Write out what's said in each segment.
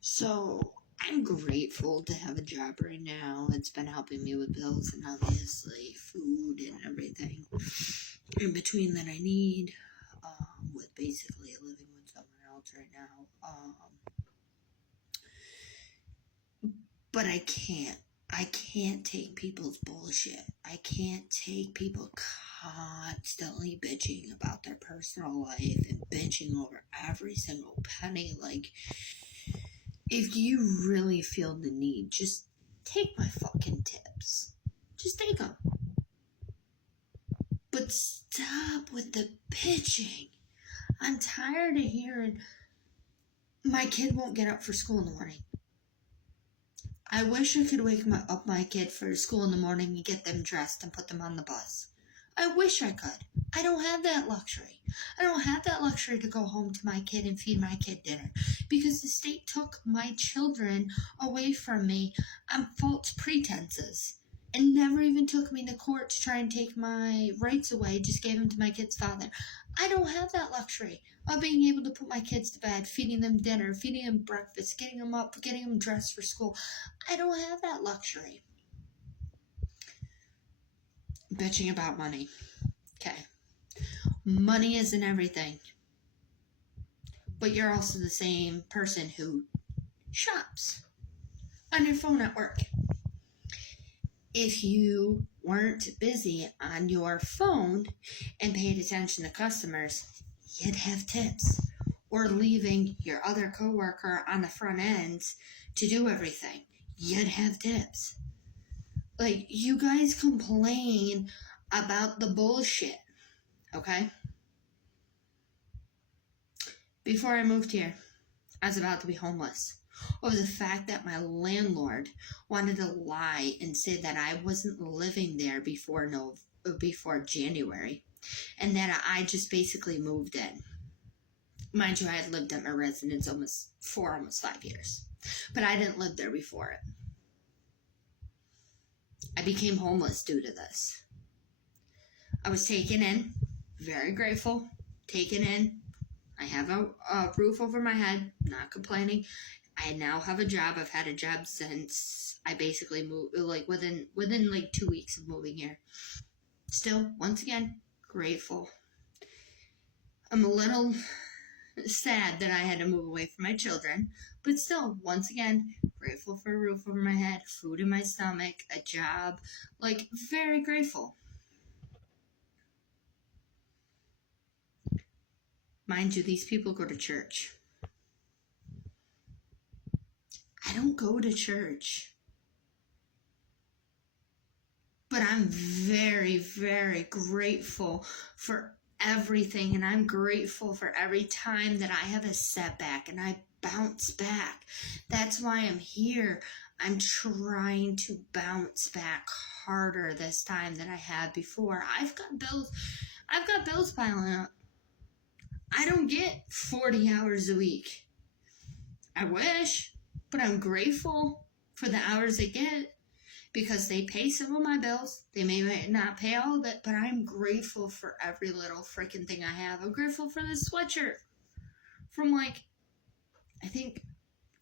So I'm grateful to have a job right now. It's been helping me with bills and obviously food and everything in between that I need. With basically living with someone else right now. But I can't. I can't take people's bullshit. I can't take people constantly bitching about their personal life and bitching over every single penny. Like, if you really feel the need, just take my fucking tips. Just take them. But stop with the bitching. I'm tired of hearing my kid won't get up for school in the morning. I wish I could wake up my kid for school in the morning and get them dressed and put them on the bus. I wish I could. I don't have that luxury. I don't have that luxury to go home to my kid and feed my kid dinner because the state took my children away from me on false pretenses and never even took me to court to try and take my rights away, just gave them to my kid's father. I don't have that luxury of being able to put my kids to bed, feeding them dinner, feeding them breakfast, getting them up, getting them dressed for school. I don't have that luxury. Bitching about money. Okay. Money isn't everything. But you're also the same person who shops on your phone at work. If you weren't busy on your phone and paid attention to customers, you'd have tips. Or leaving your other coworker on the front end to do everything, you'd have tips. Like, you guys complain about the bullshit, okay? Before I moved here, I was about to be homeless over the fact that my landlord wanted to lie and say that I wasn't living there before January, and that I just basically moved in. Mind you, I had lived at my residence almost 5 years, but I didn't live there before it. I became homeless due to this. I was taken in, very grateful, taken in. I have a roof over my head, not complaining. I now have a job. I've had a job since I basically moved, like within like 2 weeks of moving here. Still, once again, grateful. I'm a little sad that I had to move away from my children, but still, once again, grateful for a roof over my head, food in my stomach, a job, like very grateful. Mind you, these people go to church. I don't go to church. But I'm very, very grateful for everything, and I'm grateful for every time that I have a setback and I bounce back. That's why I'm here. I'm trying to bounce back harder this time than I have before. I've got bills piling up. I don't get 40 hours a week. I wish, but I'm grateful for the hours I get because they pay some of my bills. They may not pay all of it, but I'm grateful for every little freaking thing I have. I'm grateful for this sweatshirt from I think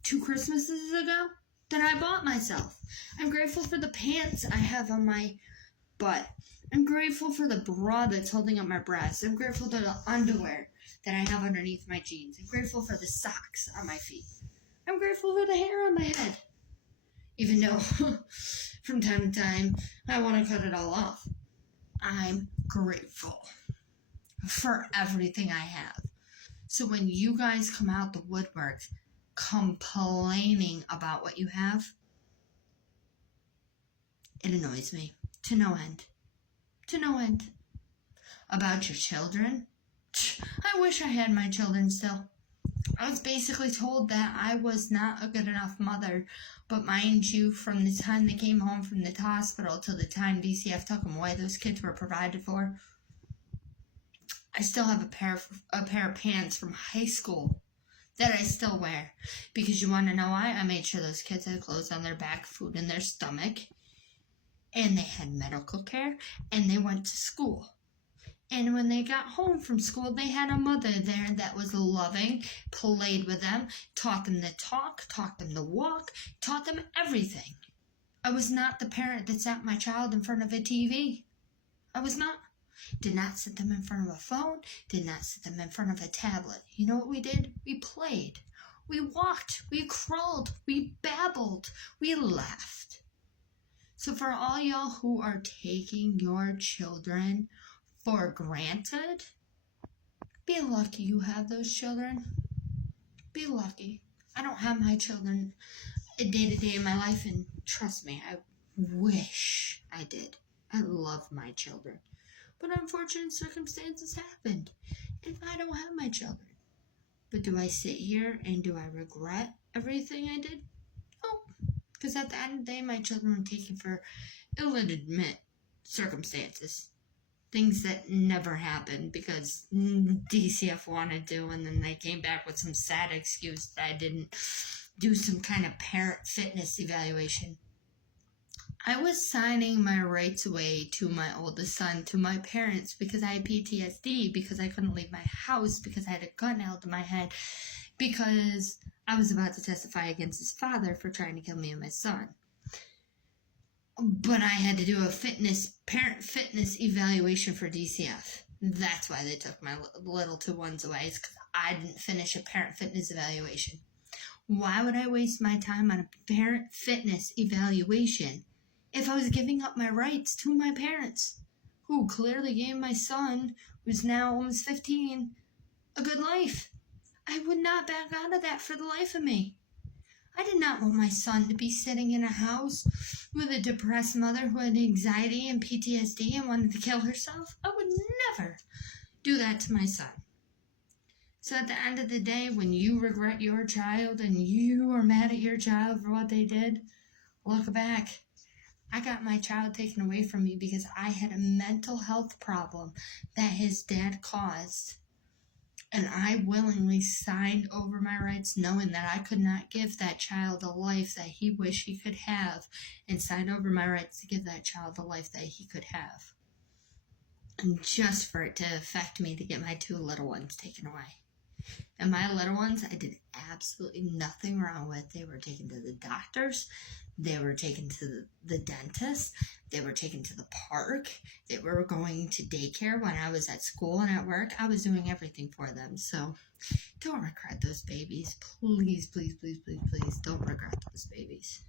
2 Christmases ago that I bought myself. I'm grateful for the pants I have on my butt. I'm grateful for the bra that's holding up my breasts. I'm grateful for the underwear that I have underneath my jeans. I'm grateful for the socks on my feet. I'm grateful for the hair on my head. Even though from time to time I want to cut it all off. I'm grateful for everything I have. So when you guys come out the woodwork complaining about what you have, it annoys me to no end. To no end. About your children, I wish I had my children still. I was basically told that I was not a good enough mother, but mind you, from the time they came home from the hospital till the time DCF took them away, those kids were provided for. I still have a pair of pants from high school that I still wear. Because you want to know why? I made sure those kids had clothes on their back, food in their stomach, and they had medical care, and they went to school. And when they got home from school, they had a mother there that was loving, played with them, taught them to talk, taught them to walk, taught them everything. I was not the parent that sat my child in front of a TV. I was not. Did not sit them in front of a phone, did not sit them in front of a tablet. You know what we did? We played. We walked, we crawled, we babbled, we laughed. So for all y'all who are taking your children for granted, be lucky you have those children. Be lucky. I don't have my children day to day in my life, and trust me, I wish I did. I love my children. But unfortunate circumstances happened, and I don't have my children. But do I sit here and do I regret everything I did? No, because at the end of the day, my children were taken for illegitimate circumstances. Things that never happened because DCF wanted to, and then they came back with some sad excuse that I didn't do some kind of parent fitness evaluation. I was signing my rights away to my oldest son, to my parents, because I had PTSD, because I couldn't leave my house, because I had a gun held to my head, because I was about to testify against his father for trying to kill me and my son. But I had to do a parent fitness evaluation for DCF. That's why they took my little two ones away, because I didn't finish a parent fitness evaluation. Why would I waste my time on a parent fitness evaluation if I was giving up my rights to my parents, who clearly gave my son, who's now almost 15, a good life? I would not back out of that for the life of me. I did not want my son to be sitting in a house with a depressed mother who had anxiety and PTSD and wanted to kill herself. I would never do that to my son. So at the end of the day, when you regret your child and you are mad at your child for what they did, look back. I got my child taken away from me because I had a mental health problem that his dad caused. And I willingly signed over my rights knowing that I could not give that child a life that he wished he could have, and signed over my rights to give that child the life that he could have. And just for it to affect me to get my two little ones taken away. And my little ones, I did absolutely nothing wrong with. They were taken to the doctors. They were taken to the dentist. They were taken to the park. They were going to daycare when I was at school and at work. I was doing everything for them. So don't regret those babies. Please, please, please, please, please don't regret those babies.